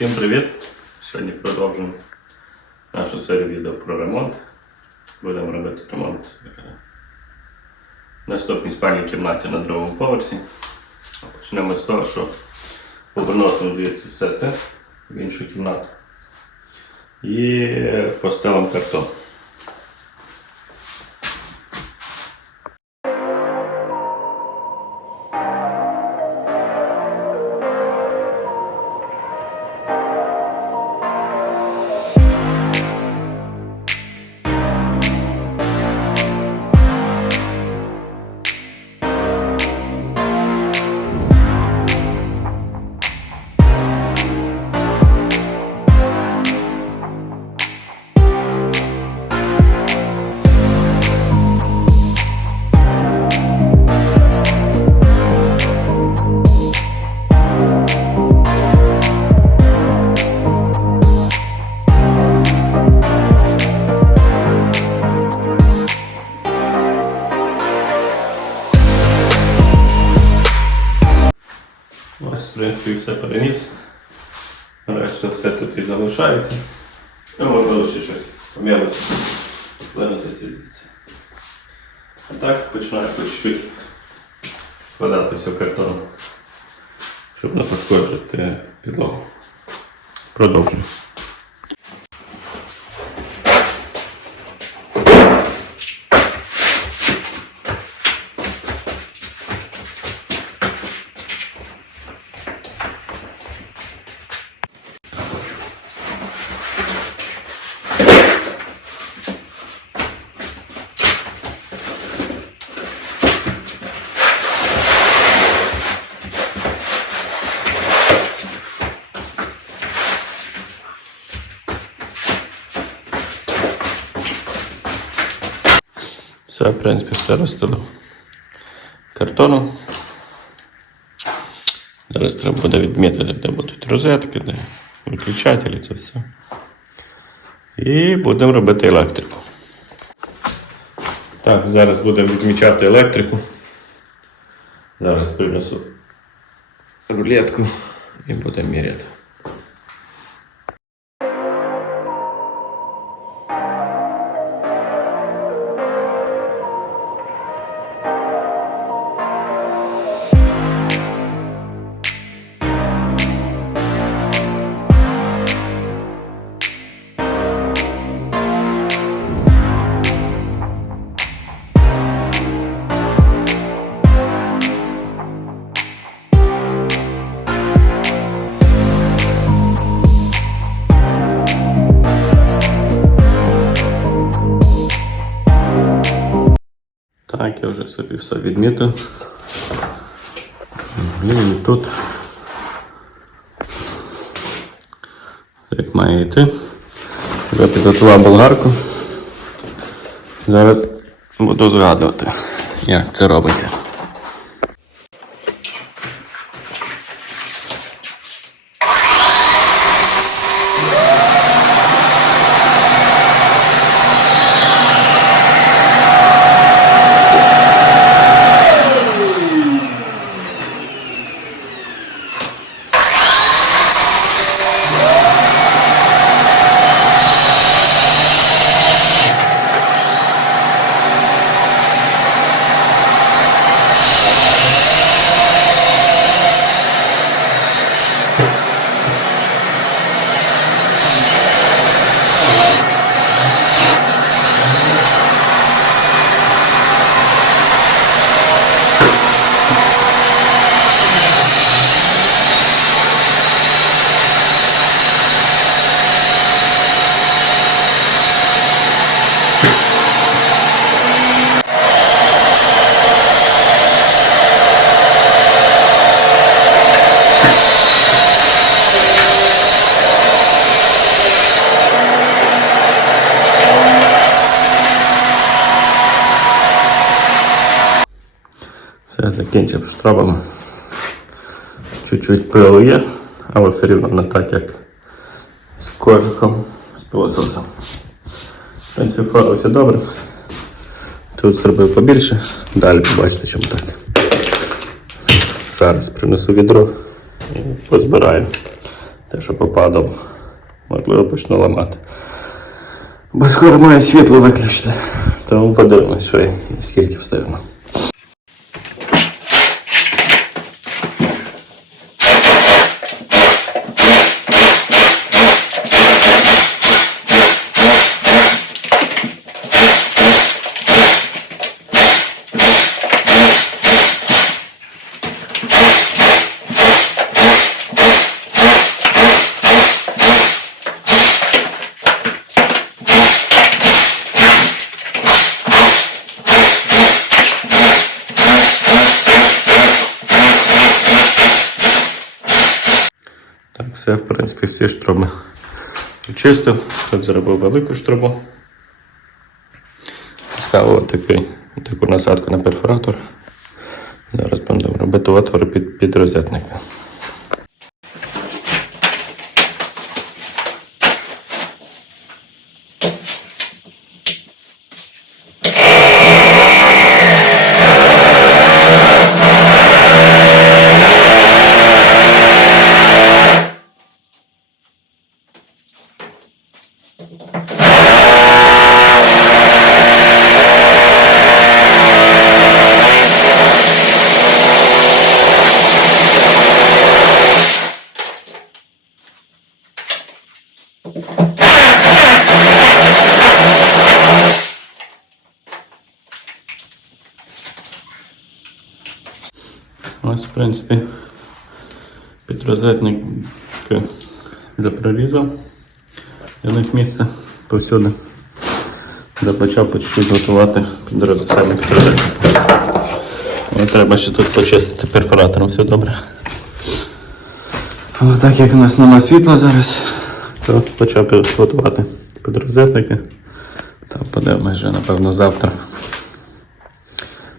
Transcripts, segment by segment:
Всім привіт! Сьогодні продовжуємо нашу серію відео про ремонт. Будемо робити ремонт е, в наступній спальній кімнаті на другому поверсі. Почнемо з того, що поверносимо звідси все це в іншу кімнату і поставимо картон. Все переніс. Решта все тут і залишається. Ну, можливо, ще щось пом'ялося. Виноситься звідси. А так починаю по чуть-чуть складати в картон, щоб не пошкоджити підлогу. Продовжуємо. Все, в принципі, все розстелив картоном. Зараз треба буде відмітити, де будуть розетки, де виключателі, це все. І будемо робити електрику. Так, зараз будемо відмічати електрику. Зараз принесу рулетку і будемо міряти. Собі все відмітив. Блін, і тут. Як має йти. Вже підготував болгарку. Зараз буду згадувати, як це робиться. Все, закінчив штробами. Чуть-чуть пилу є, але все рівно не так, як з кожухом, з пилососом. В принципі, впорався добре. Тут зробив побільше, далі побачите, чому так. Зараз принесу відро і позбираю. те, що попадало, можливо, почну ламати. Бо скоро маю світло виключити. Тому подивимось, що я скільки встигну. Так, все, в принципі, всі штроби очистив. Тут зробив велику штробу. Ставив такий, таку насадку на перфоратор. Зараз будемо робити отвори під, під розетники. Ось, в принципі, прорізав. Для них місце повсюди. Вже почав почти готувати під розетник підрозетник. Але треба ще тут почистити перфоратором, все добре. Але так як у нас нема світла зараз, то почав підготувати підрозетники. Та подивимось вже, напевно, завтра.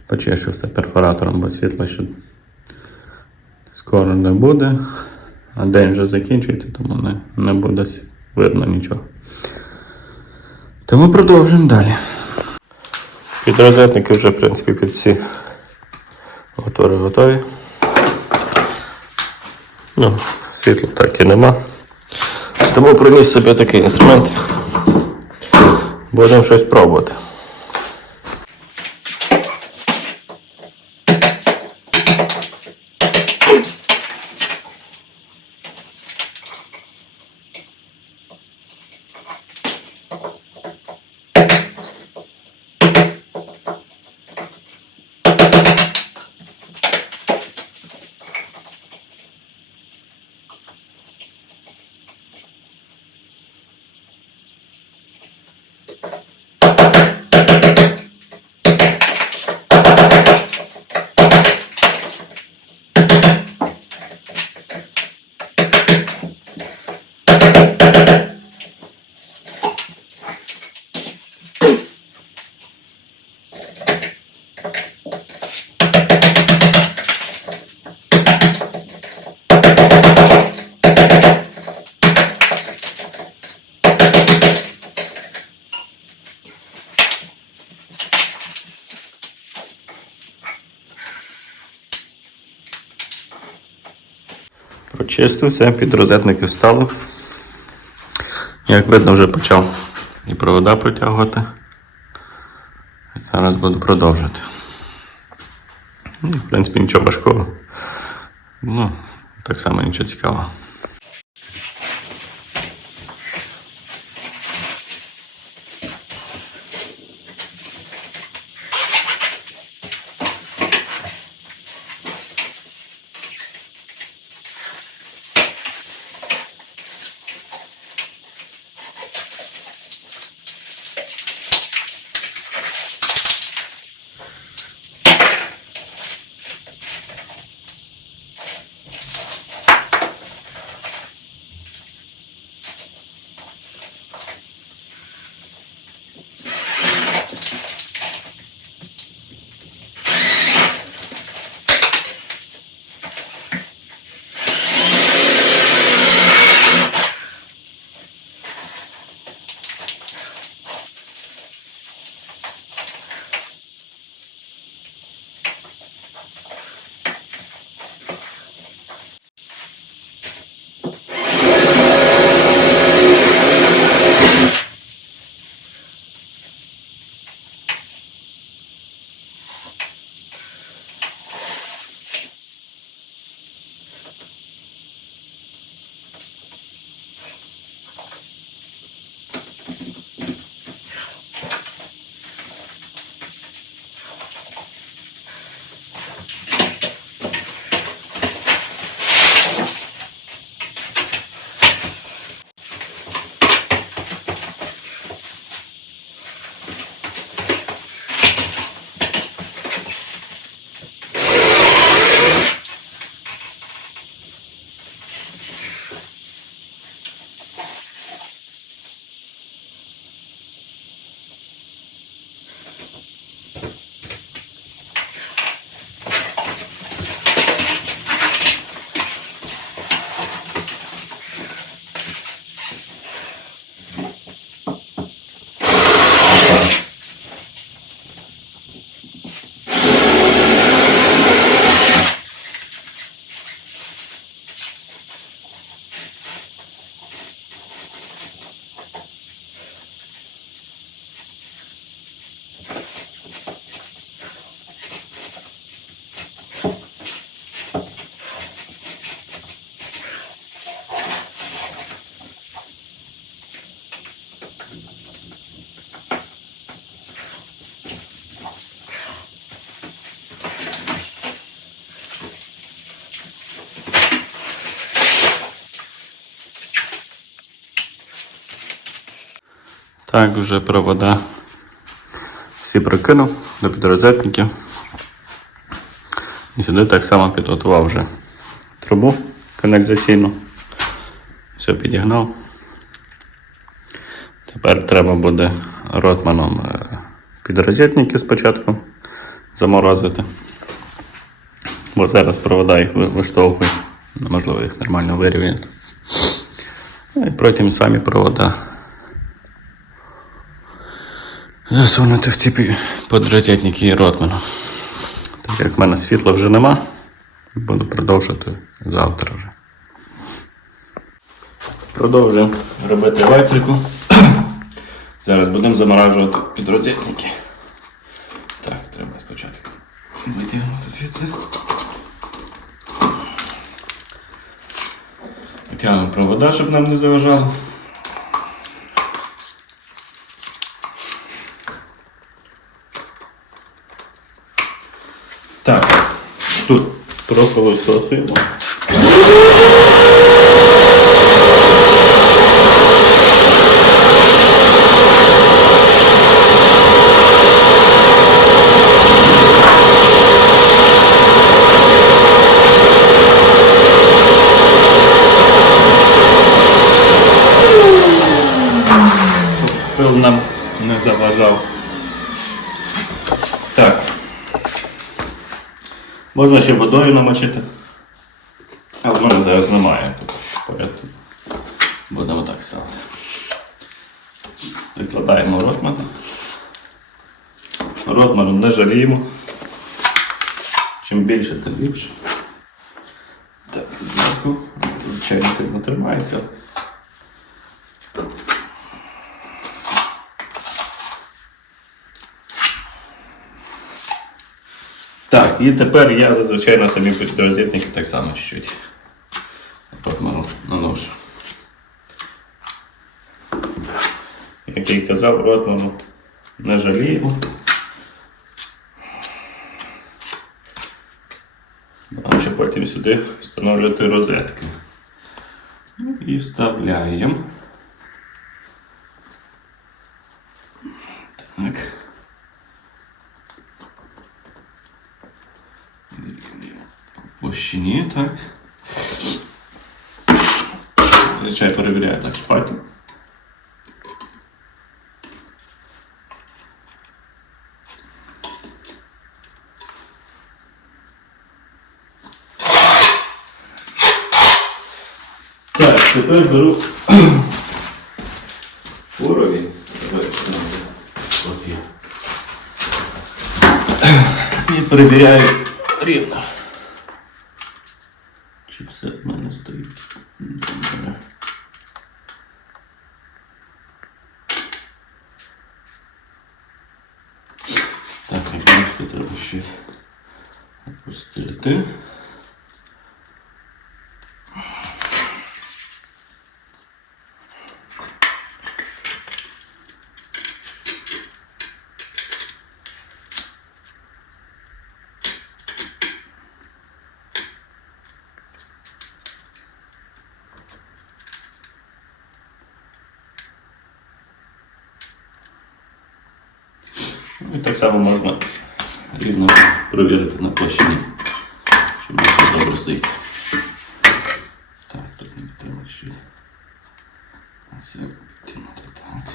Почешу все перфоратором, бо світла ще скоро не буде, а день вже закінчується, тому не, не буде видно нічого. Тому продовжуємо далі. Підрозетники вже, в принципі, під всі отвори готові. Ну, світла так і нема. Тому приніс собі такий інструмент. Будемо щось пробувати. Прочистився, під розетники встало. Як видно, вже почав і провода протягувати. Зараз буду продовжити. Ну, В принципі, нічого важкого. Ну, так само нічого цікавого. Так, вже провода всі прикинув до підрозетників. І сюди так само підготував вже трубу каналізаційну. Все підігнав. Тепер треба буде ротманом е, підрозетники спочатку заморозити. Бо зараз провода їх ви- виштовхують. Неможливо їх нормально вирівняти. Ну і потім самі провода засунути в ці і ротману. Так як в мене світла вже нема, буду продовжувати завтра вже. Продовжуємо робити електрику. Зараз будемо заморажувати підрозетники. Так, треба спочатку витягнути звідси. Витягнемо провода, щоб нам не заважало. Так, тут пропилососуємо. Пил нам не заважав. Так. Можна ще водою намочити. А в мене зараз немає порядку. Будемо так ставити. Викладаємо ротман. Ротманом не жаліємо. Чим більше, тим ліпше. Так, зверху. Звичайно, тримається. Так, і тепер я зазвичай на самі підрозділники так само чуть-чуть. Ротману наношу. Як я й казав, ротману не жаліємо. Нам ще потім сюди встановлювати розетки. І вставляємо. Так. по площині, так. Звичайно перевіряю так шпатель. Так, тепер беру уровень. От є. І перевіряю рівно. Бачите, треба ще опустити. Ну, І так само можна рівно перевірити на площині, щоб все добре стоїть. Так, тут не треба ще. Ось підтягнути так.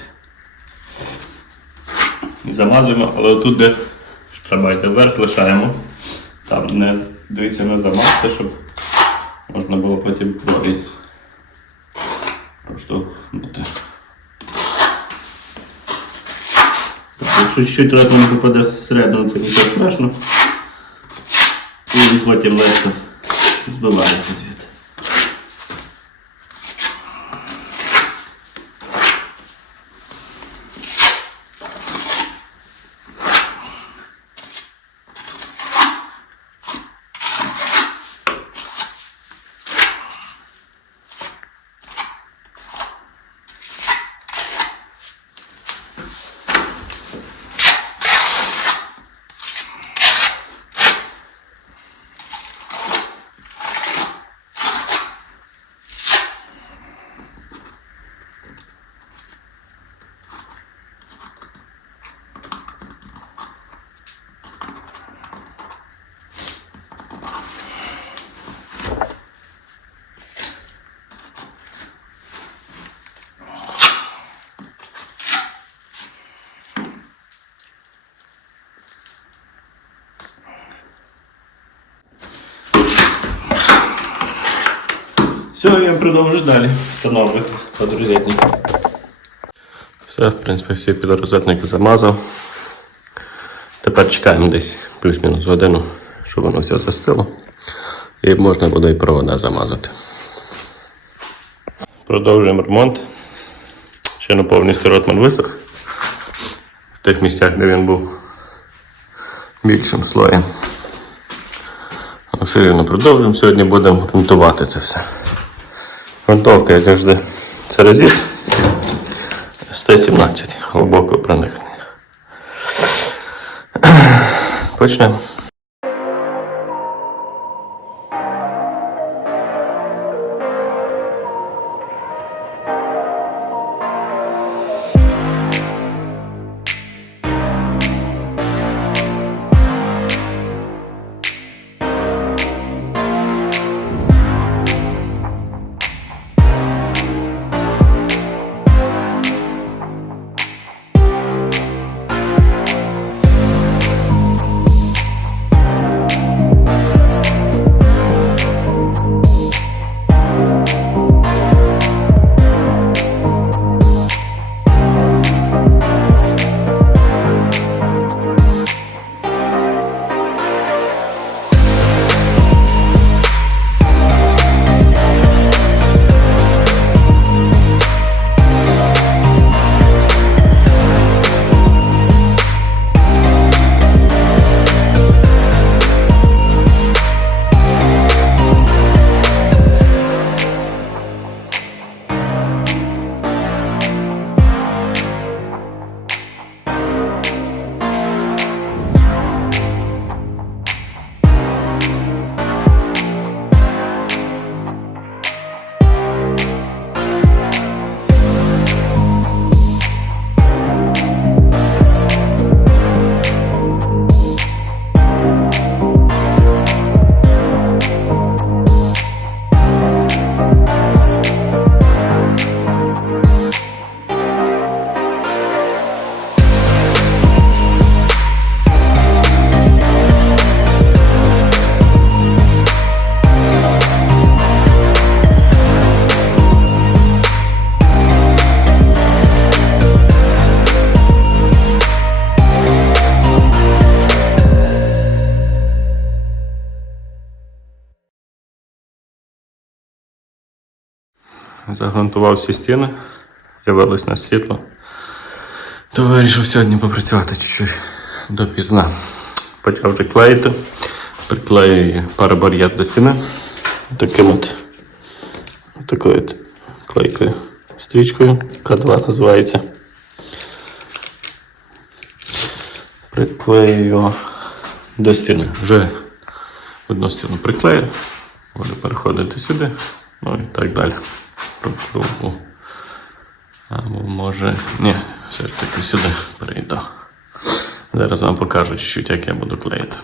І замазуємо, але тут, де штрабайте вверх, лишаємо. Там не, дивіться, не замазьте, щоб можна було потім провід проштовхнути. Якщо чуть разом не попаде всередину, це нічого страшного. Потім легко збивається Все, я продовжу далі встановлювати подрозетники. Все, в принципі, всі підрозетники замазав. Тепер чекаємо десь плюс-мінус годину, щоб воно все застило. І можна буде і провода замазати. Продовжуємо ремонт. Ще не повністю ротман висох. В тих місцях, де він був більшим слоєм. Все рівно продовжуємо. Сьогодні будемо грунтувати це все. Грунтовка як завжди церезит 117 глибоко проникнення. Почнемо. Загрунтував всі стіни, з'явилось на світло. То вирішив сьогодні попрацювати чуть-чуть допізна. Почав вже клеїти. Приклею парабар'єр до стіни. Таким от такою от клейкою стрічкою. К2 називається. Приклею до стіни. Вже одну стіну приклею. Буде переходити сюди. Ну і так далі. По. Або може. Ні, все ж таки сюди перейду. Зараз вам покажу чуть-чуть, як я буду клеїти.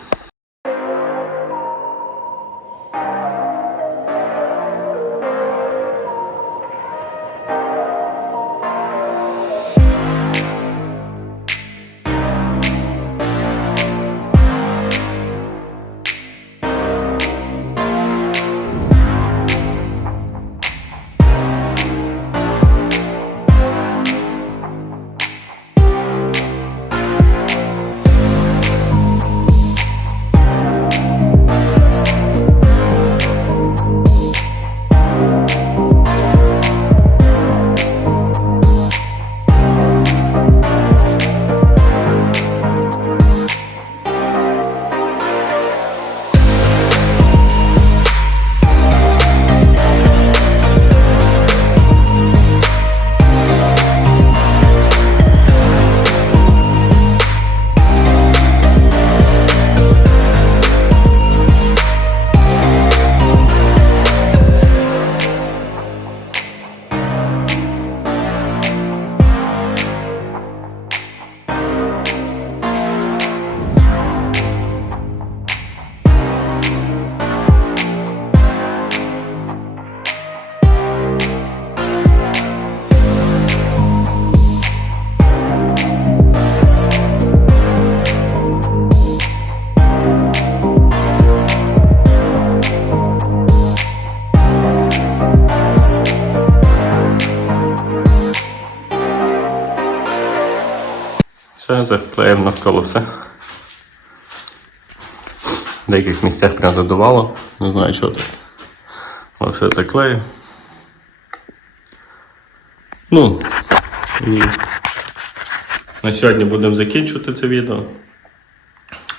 Не заклеїв навколо все. В деяких місцях прям задувало, не знаю що тут. Але все заклеїв. Ну, і на сьогодні будемо закінчувати це відео.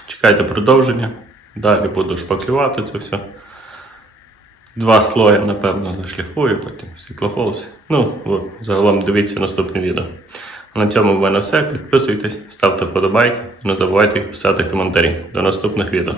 Чекайте продовження. Далі буду шпаклювати це все. Два слої, напевно, зашліфую, потім стеклофолз. Ну, загалом дивіться наступне відео. На цьому в мене все. Підписуйтесь, ставте вподобайки, не забувайте писати коментарі. До наступних відео.